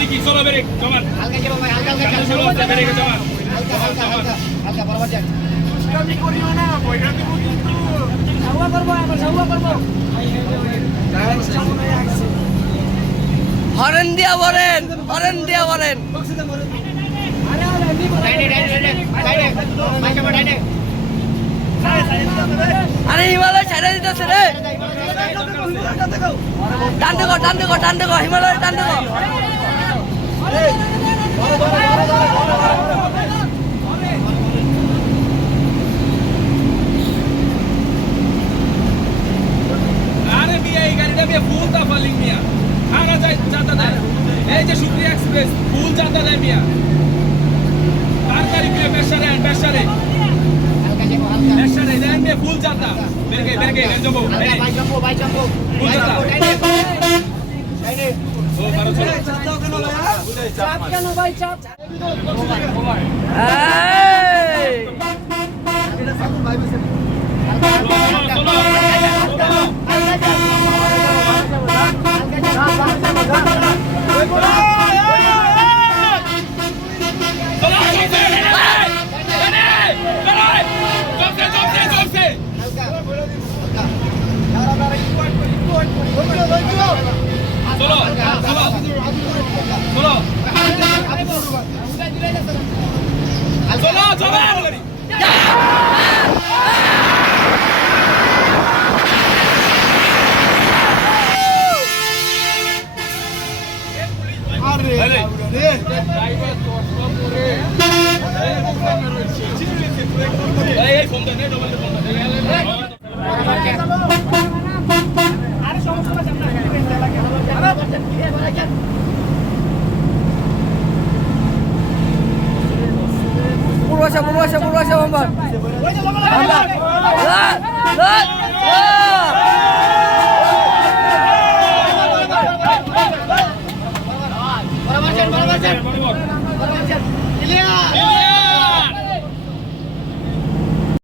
এদিকে চলো ব্রেক জমান হালকা যাবো ভাই হালকা হালকা ব্রেক জমান হালকা হালকা হালকা হালকা বরাবর যান আমি করিও না বইটা দেবো কিন্তু সাউয়া করবো আমরা সাউয়া করবো হরেন দিয়া বলেন হরেন দিয়া বলেন ডাইনে ডাইনে ডাইনে মাইকা ডাইনে আরে হিমালয় ছেড়ে দিতেছে রে টান দেখো হিমালয় টান দেখো আরে মিয়া এই গাড়িটা মিয়া ফুল তাফালিং মিয়া আনা যায় যাতা দেয় এই যে শুক্রিয়া এক্সপ্রেস ফুল যাতা দেয় মিয়া তার গাড়ি মিয়া পেশারে হালকা যাবো হালকা পেশারে দেন মিয়া ফুল যাতা বেরকে জম্বো হালকা বাই জাম্পো ফুল যাতা ডাইনে ডাইনে ও কারো চলো চাপ কেন ভাই চাপ এই পূর্বাশা মোহাম্মদ